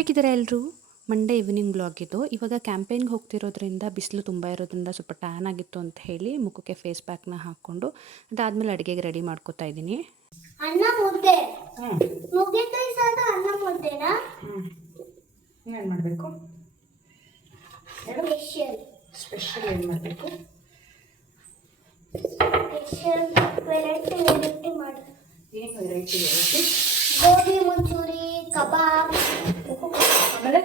ಹೇಗಿದ್ದಾರೆ ಎಲ್ಲರೂ? Monday evening blog ಇದು. ಇವಾಗ ಕ್ಯಾಂಪೇನ್ಗೆ ಹೋಗ್ತಿರೋದ್ರಿಂದ ಬಿಸಿಲು ತುಂಬ ಇರೋದ್ರಿಂದ ಸ್ವಲ್ಪ ಟ್ಯಾನ್ ಆಗಿತ್ತು ಅಂತ ಹೇಳಿ ಮುಖಕ್ಕೆ ಫೇಸ್ ಪ್ಯಾಕ್ನ ಹಾಕ್ಕೊಂಡು ಅದಾದಮೇಲೆ ಅಡುಗೆಗೆ ರೆಡಿ ಮಾಡ್ಕೊತಾ ಇದ್ದೀನಿ. ಅನ್ನ ಮುದ್ದೆ. ನುಗ್ಗೆಕಾಯಿ ಸಾದ ಅನ್ನ ಮುದ್ದೆನಾ? ಏನು ಮಾಡಬೇಕು? ಸ್ಪೆಷಲ್ ಏನು ಮಾಡಬೇಕು? ಸ್ಪೆಷಲ್ ವೆರೈಟಿ ಮಾಡು. ಏನು ವೆರೈಟಿ? ಗೋಬಿ ಮಂಚೂರಿ, ಕಬಾಬ್, ಆಮೇಲೆ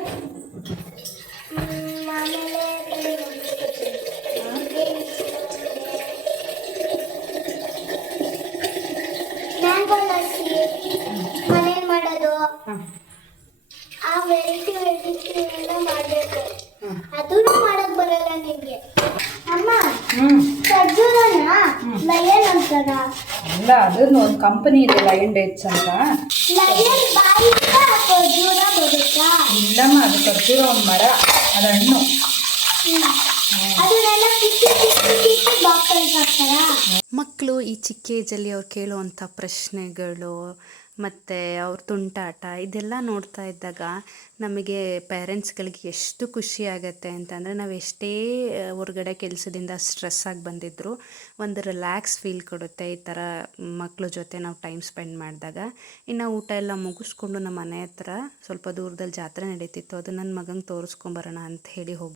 ಮ್ಯಾಂಗೋ ಲಸ್ಸಿ ಮನೆ ಮಾಡೋದು. ಆ ವೆರೈಟಿ ಎಲ್ಲ ಮಾಡಬೇಕು. ಅದನ್ನು ಮಾಡಕ್ ಬರಲ್ಲ ನಿಮ್ಗೆ. ಅಮ್ಮ, ಖರ್ಜೂರನ ಲಯನ್ ಅಂತಾರ? ಅಲ್ಲ, ಅದನ್ನು ಒಂದು ಕಂಪನಿ ಇದೆ ಲಯನ್ ಡೇಟ್ಸ್ ಅಂತ. ಲಯನ್ ಬಾಯಿಗೆ ಖರ್ಜೂರ ಬರುತ್ತಾ? ಇಲ್ಲಮ್ಮ, ಅದು ಖರ್ಜೂರ ಒಂದು ಮರ, ಅದು ಹಣ್ಣು. ಅದನ್ನೆಲ್ಲ ಕಿತ್ತು ಬಾಕ್ಸಲ್ಲಿ ಹಾಕ್ತಾರಾ? ಮಕ್ಕಳು ಈ ಚಿಕ್ಕ ಏಜಲ್ಲಿ ಅವ್ರು ಕೇಳುವಂಥ ಪ್ರಶ್ನೆಗಳು ಮತ್ತು ಅವ್ರ ತುಂಟಾಟ ಇದೆಲ್ಲ ನೋಡ್ತಾ ಇದ್ದಾಗ ನಮಗೆ ಪೇರೆಂಟ್ಸ್ಗಳಿಗೆ ಎಷ್ಟು ಖುಷಿ ಆಗುತ್ತೆ ಅಂತಂದರೆ, ನಾವು ಎಷ್ಟೇ ಹೊರಗಡೆ ಕೆಲಸದಿಂದ ಸ್ಟ್ರೆಸ್ ಆಗಿ ಬಂದಿದ್ದರೂ ಒಂದು ರಿಲ್ಯಾಕ್ಸ್ ಫೀಲ್ ಕೊಡುತ್ತೆ ಈ ಥರ ಮಕ್ಕಳ ಜೊತೆ ನಾವು ಟೈಮ್ ಸ್ಪೆಂಡ್ ಮಾಡಿದಾಗ. ಇನ್ನು ಊಟ ಎಲ್ಲ ಮುಗಿಸ್ಕೊಂಡು ನಮ್ಮ ಮನೆ ಹತ್ರ ಸ್ವಲ್ಪ ದೂರದಲ್ಲಿ ಜಾತ್ರೆ ನಡೀತಿತ್ತು, ಅದು ನನ್ನ ಮಗಂಗೆ ತೋರಿಸ್ಕೊಂಬರೋಣ ಅಂತ ಹೇಳಿ ಹೋಗಿ